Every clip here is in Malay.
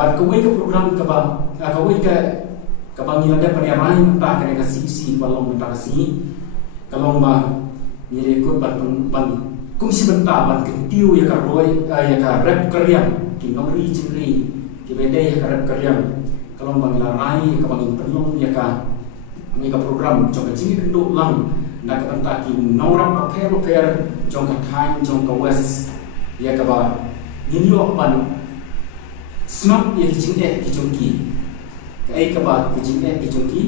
But kawai ke program kawai ke ngilada paniarai mentah kena kasih balong mentah kasih kalau ma ni rekod ban kumsi bentar ban kentiu ya karoi ya ka rap karyam di nongri cingri di beda ya ka rap karyam kalau bang larai ka bang penong ya ka ni ka program jong ka jingi kenduk lang na ka banta ki nongram paper jong ka time jong ka west ya ka ba ni lo ban snap ya jingi ki jong ki ka ai ka ba ki jingi ki jong ki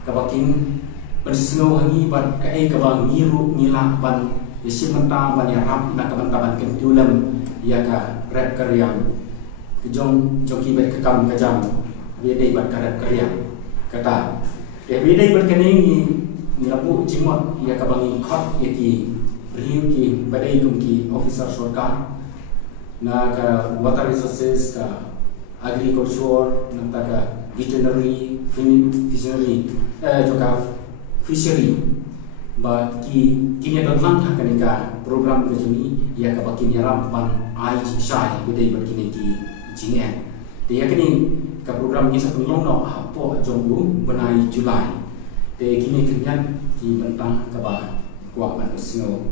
ka ba king bersnow hangi ban ka ai ka ba ngiru ngilak ban isi mentang ban ya rap na ka banta ban kentulam ya ka rap karyam ki jong ki bet ka kam ka jam beda ban ka rap karyam kata beda ban kening ni labu jimot ya ka bangi khot ya ki riu ki badai kum ki officer sarkar na ka water resources ka agriculture na ta ka veterinary joka fishery ba ki dot lang ka kanika program ke juni ya ka bakin ya ram ban ai shai beda ban kini ki jingen dia kini ka program ni sa penglong no hapo jongbu benai Julai te kini kenyan ki bentang ka ba kuak ban snow